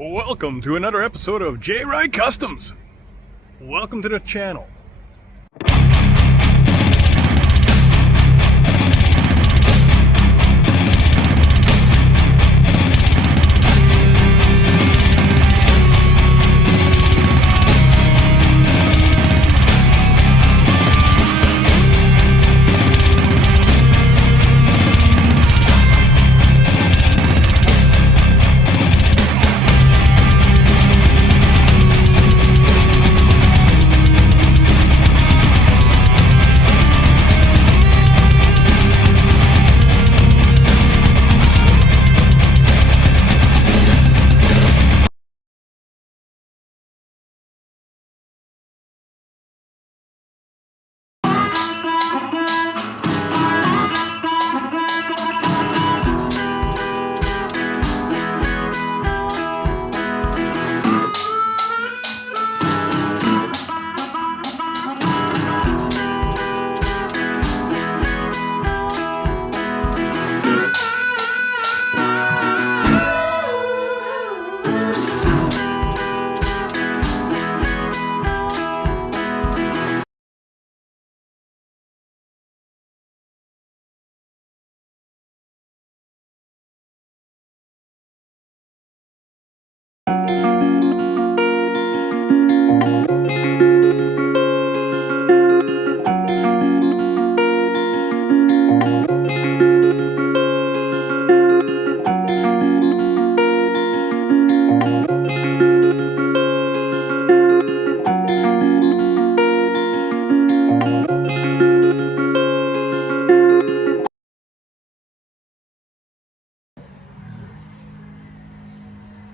Welcome to another episode of J Ride Customs. Welcome to the channel.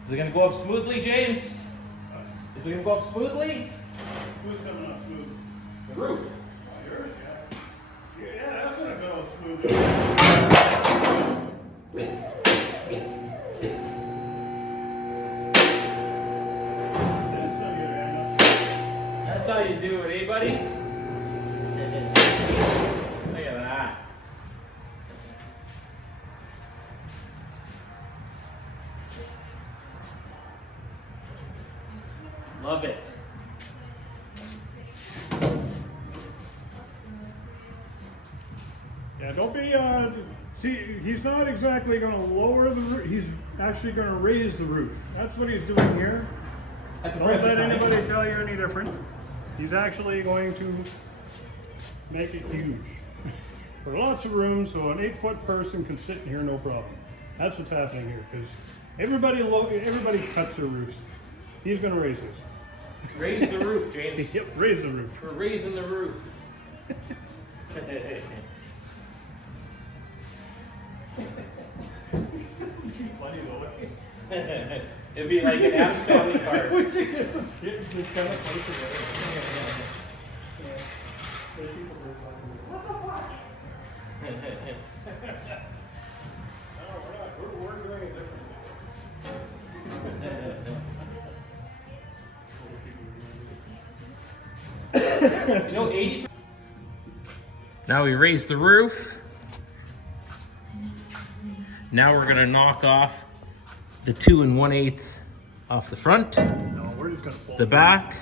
Is it going to go up smoothly, James? Is it going to go up smoothly? Who's coming up smooth? The roof. Oh, yours? Yeah. Yeah, that's going to go smoothly. That's how you do it, eh, buddy? Look at that. Love it. Yeah, don't be, see, he's not exactly going to lower the roof, he's actually going to raise the roof. That's what he's doing here. Don't let anybody tell you any different. He's actually going to make it huge. For lots of room, so an 8-foot person can sit in here no problem. That's what's happening here, because everybody cuts their roofs. He's going to raise this. Raise the roof, James. Yep, raise the roof. We're raising the roof. Funny though. It'd be like an Amazon card. We should get some shit and just kind of place it there. What the fuck? No, we're doing it differently. You know, 80. Now we raised the roof. Now we're gonna knock off the 2 1/8 off the front, No, we're just gonna pull the back,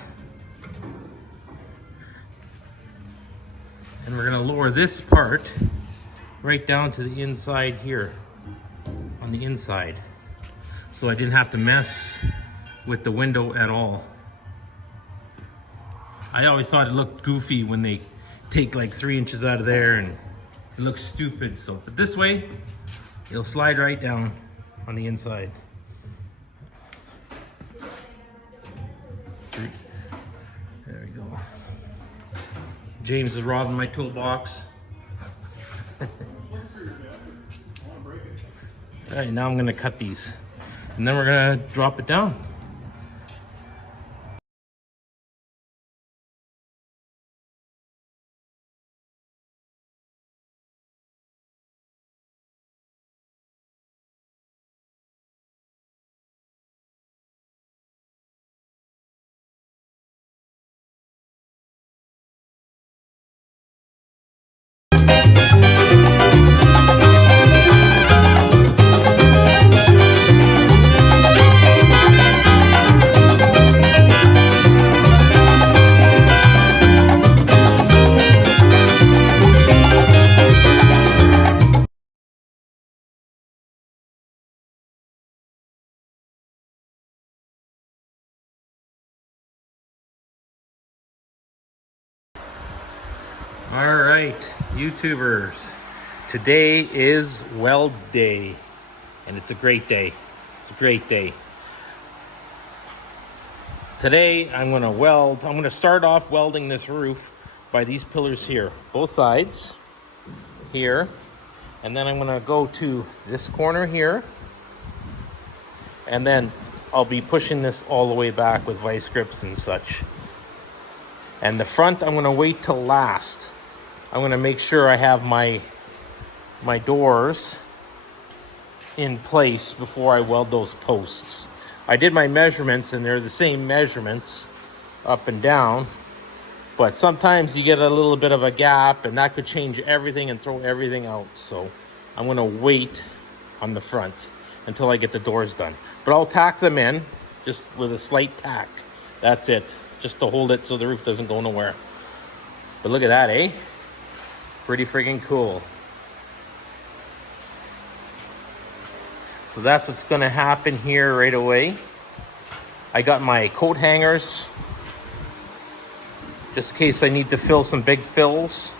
and we're gonna lower this part right down to the inside here, on the inside, so I didn't have to mess with the window at all. I always thought it looked goofy when they take like 3 inches out of there, and it looks stupid. So, but this way, it'll slide right down on the inside. There we go. James is robbing my toolbox. All right, now I'm gonna cut these, and then we're gonna drop it down. right, YouTubers. Today is weld day, and it's a great day. It's a great day. Today I'm going to weld. I'm going to start off welding this roof by these pillars here, both sides here, and then I'm going to go to this corner here, and then I'll be pushing this all the way back with vice grips and such. And the front I'm going to wait till last. I'm going to make sure I have my doors in place before I weld those posts. I did my measurements and they're the same measurements up and down, but sometimes you get a little bit of a gap and that could change everything and throw everything out. So I'm going to wait on the front until I get the doors done. But I'll tack them in just with a slight tack. That's it, just to hold it so the roof doesn't go nowhere. But look at that, eh? Pretty freaking cool. So that's what's gonna happen here right away. I got my coat hangers, just in case I need to fill some big fills.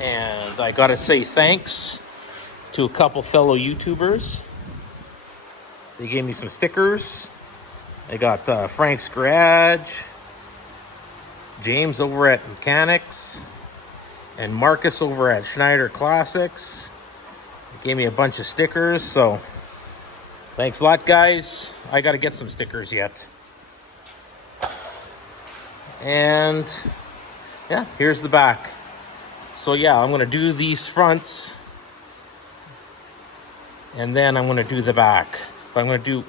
And I gotta say thanks to a couple fellow YouTubers. They gave me some stickers. I got Frank's Garage, James over at Mechanics, and Marcus over at Schneider Classics. They gave me a bunch of stickers, so thanks a lot, guys. I got to get some stickers yet. And yeah, here's the back. So yeah, I'm going to do these fronts, and then I'm going to do the back. But I'm going to do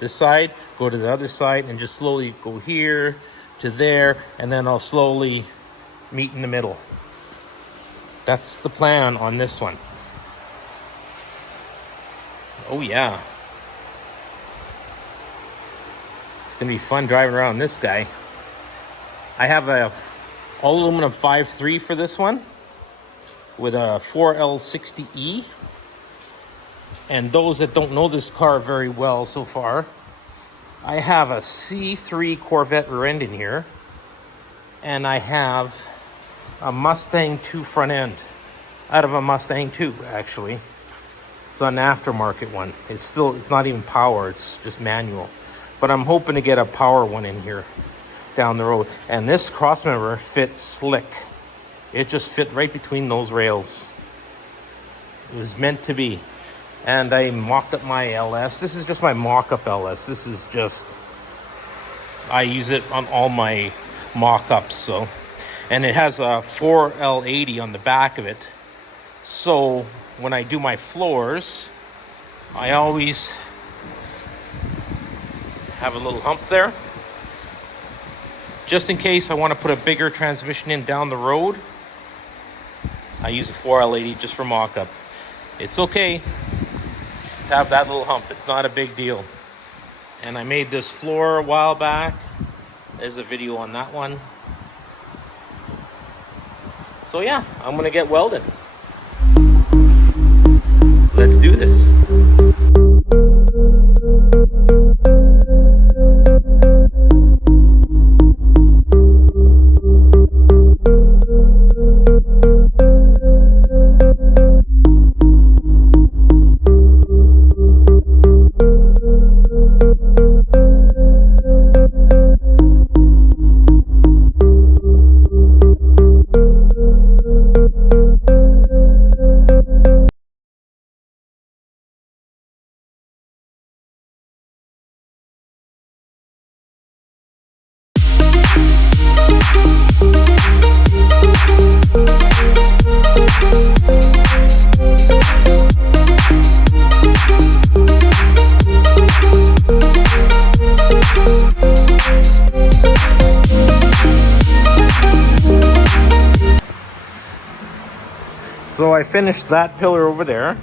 this side, go to the other side, and just slowly go here to there, and then I'll slowly meet in the middle. That's the plan on this one. Oh yeah. It's gonna be fun driving around this guy. I have a all aluminum 5.3 for this one with a 4L60E. And those that don't know this car very well so far, I have a C3 Corvette rear end in here, and I have a Mustang 2 front end out of a Mustang 2, actually. It's an aftermarket one. It's not even power, it's just manual. But I'm hoping to get a power one in here down the road. And this crossmember fits slick. It just fit right between those rails. It was meant to be. And I mocked up my LS. This is just my mock-up LS. This is just, I use it on all my mock-ups. So, and it has a 4L80 on the back of it. So when I do my floors, I always have a little hump there. Just in case I want to put a bigger transmission in down the road, I use a 4L80 just for mock-up. It's okay to have that little hump. It's not a big deal. And I made this floor a while back. There's a video on that one. So yeah, I'm gonna get welded. Let's do this. So I finished that pillar over there.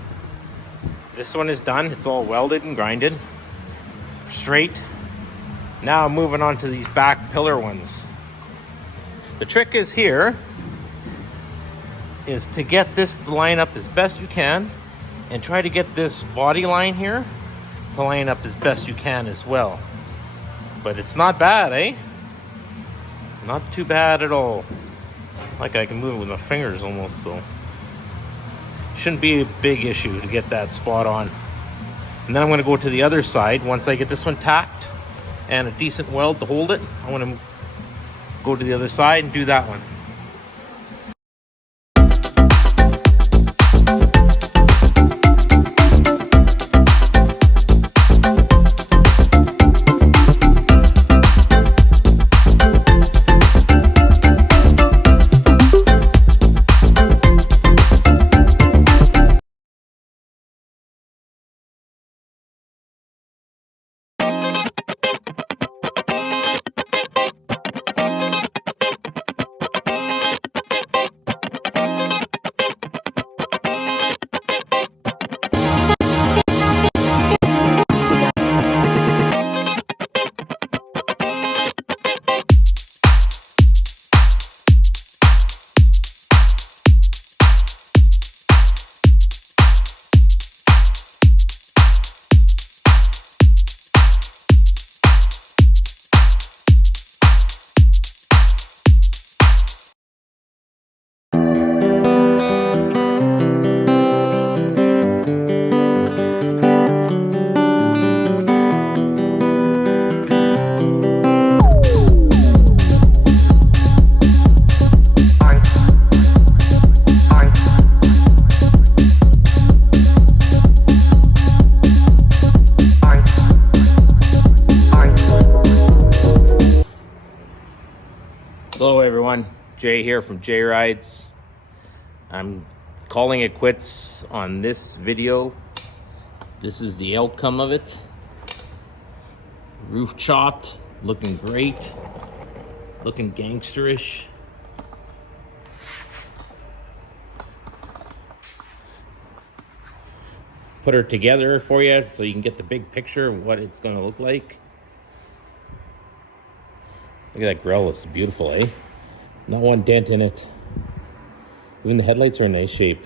This one is done. It's all welded and grinded straight. Now I'm moving on to these back pillar ones. The trick is here is to get this to line up as best you can, and try to get this body line here to line up as best you can as well. But it's not bad, eh? Not too bad at all. Like I can move it with my fingers almost, so shouldn't be a big issue to get that spot on. And then I'm going to go to the other side once I get this one tacked and a decent weld to hold it. I want to go to the other side and do that one. Hello everyone, Jay here from J Rides. I'm calling it quits on this video. This is the outcome of it. Roof chopped, looking great, looking gangsterish. Put her together for you so you can get the big picture of what it's gonna look like. Look at that grill, it's beautiful, eh? Not one dent in it. Even the headlights are in nice shape.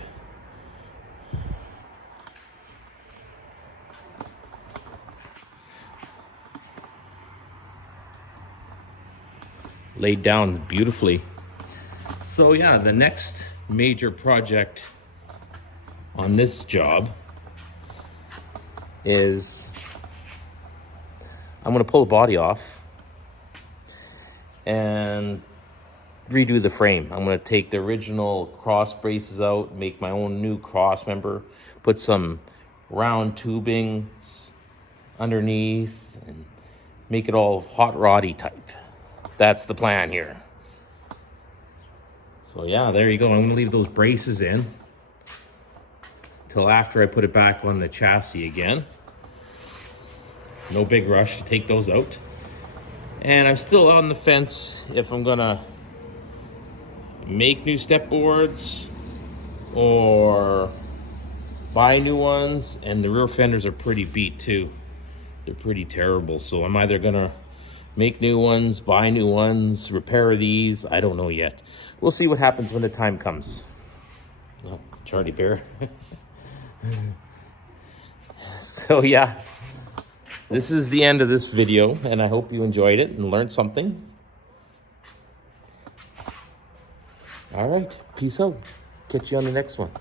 Laid down beautifully. So yeah, the next major project on this job is I'm gonna pull the body off and redo the frame. I'm gonna take the original cross braces out, make my own new cross member, put some round tubing underneath, and make it all hot roddy type. That's the plan here. So yeah, there you go. I'm gonna leave those braces in till after I put it back on the chassis again. No big rush to take those out. And I'm still on the fence if I'm gonna make new step boards or buy new ones. And the rear fenders are pretty beat too. They're pretty terrible. So I'm either gonna make new ones, buy new ones, repair these. I don't know yet. We'll see what happens when the time comes. Oh, Charlie Bear. So yeah, this is the end of this video, and I hope you enjoyed it and learned something. All right, peace out. Catch you on the next one.